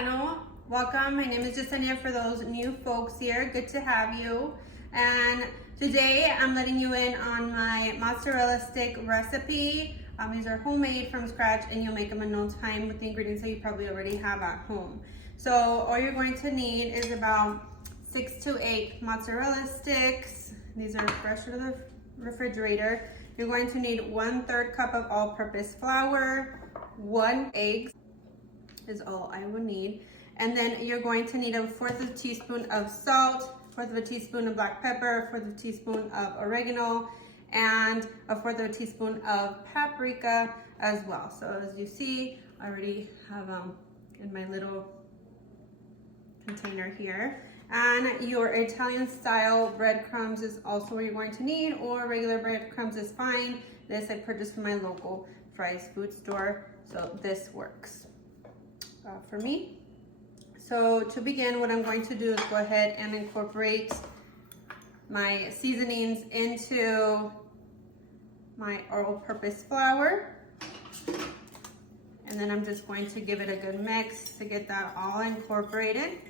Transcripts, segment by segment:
channel. Welcome. My name is Jasenia for those new folks here. Good to have you. And today I'm letting you in on my mozzarella stick recipe. These are homemade from scratch and you'll make them in no time with the ingredients that you probably already have at home. So all you're going to need is about 6 to 8 mozzarella sticks. These are fresh out of the refrigerator. You're going to need 1/3 cup of all-purpose flour, 1 egg is all I will need. And then you're going to need 1/4 teaspoon of salt, 1/4 teaspoon of black pepper, 1/4 teaspoon of oregano, and 1/4 teaspoon of paprika as well. So as you see, I already have in my little container here. And your Italian style breadcrumbs is also what you're going to need, or regular breadcrumbs is fine. This I purchased from my local Fry's food store, so this works for me. So to begin, what I'm going to do is go ahead and incorporate my seasonings into my all-purpose flour. And then I'm just going to give it a good mix to get that all incorporated.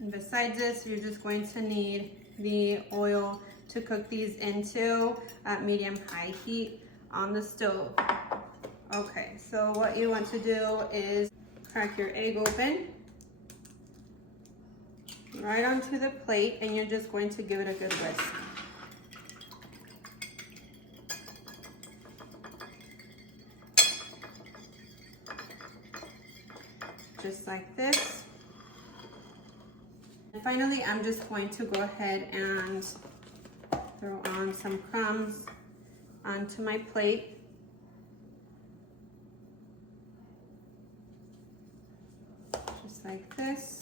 And besides this, you're just going to need the oil to cook these into at medium-high heat on the stove. Okay, so what you want to do is crack your egg open right onto the plate, and you're just going to give it a good whisk. Just like this. And finally, I'm just going to go ahead and throw on some crumbs onto my plate. Just like this.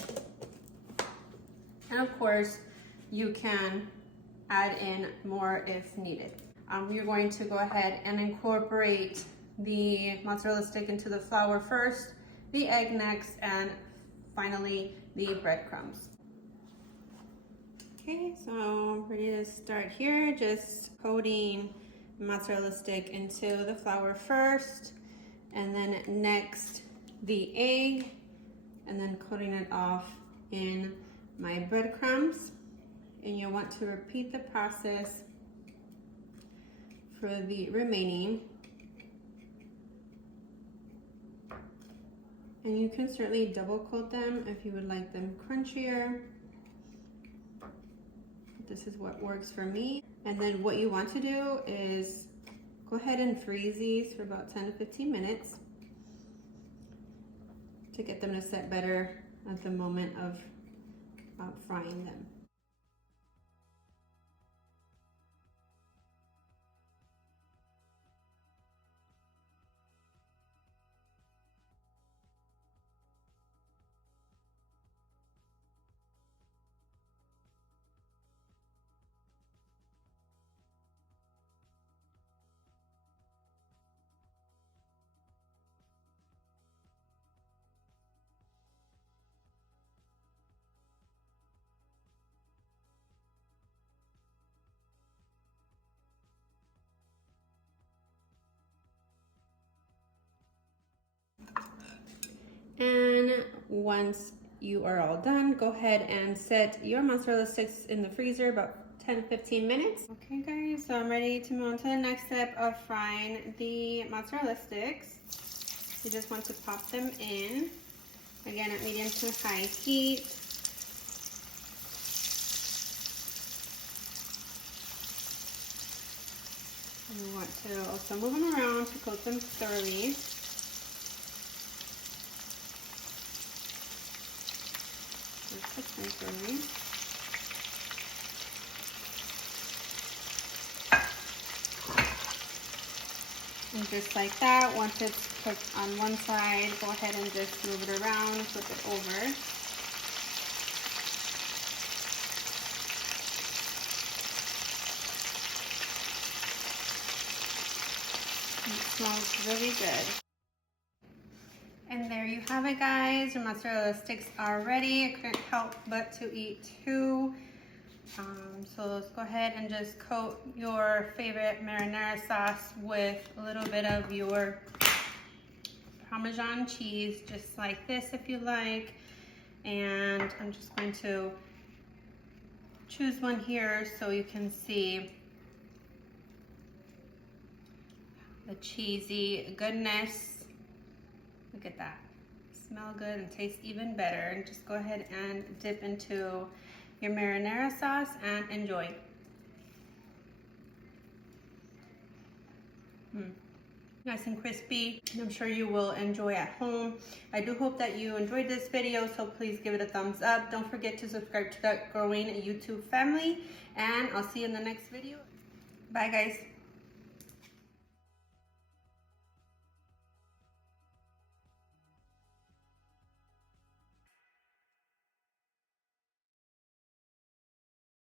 And of course, you can add in more if needed. You're going to go ahead and incorporate the mozzarella stick into the flour first, the egg next, and finally the breadcrumbs. Okay, so I'm ready to start here. Just coating mozzarella stick into the flour first, and then next the egg, and then coating it off in my breadcrumbs. And you'll want to repeat the process for the remaining. And you can certainly double coat them if you would like them crunchier. This is what works for me. And then what you want to do is go ahead and freeze these for about 10 to 15 minutes to get them to set better at the moment of frying them. And once you are all done, go ahead and set your mozzarella sticks in the freezer about 10 to 15 minutes. Okay guys, so I'm ready to move on to the next step of frying the mozzarella sticks. You just want to pop them in, again at medium to high heat. And you want to also move them around to coat them thoroughly. And just like that, once it's cooked on one side, go ahead and just move it around, flip it over. And it smells really good. And there you have it guys, your mozzarella sticks are ready. I couldn't help but to eat 2. So let's go ahead and just coat your favorite marinara sauce with a little bit of your Parmesan cheese, just like this if you like. And I'm just going to choose one here so you can see the cheesy goodness. Look at that. Smell good and taste even better. And just go ahead and dip into your marinara sauce and enjoy. Nice and crispy. I'm sure you will enjoy at home. I do hope that you enjoyed this video, so please give it a thumbs up. Don't forget to subscribe to the growing YouTube family, and I'll see you in the next video. Bye guys.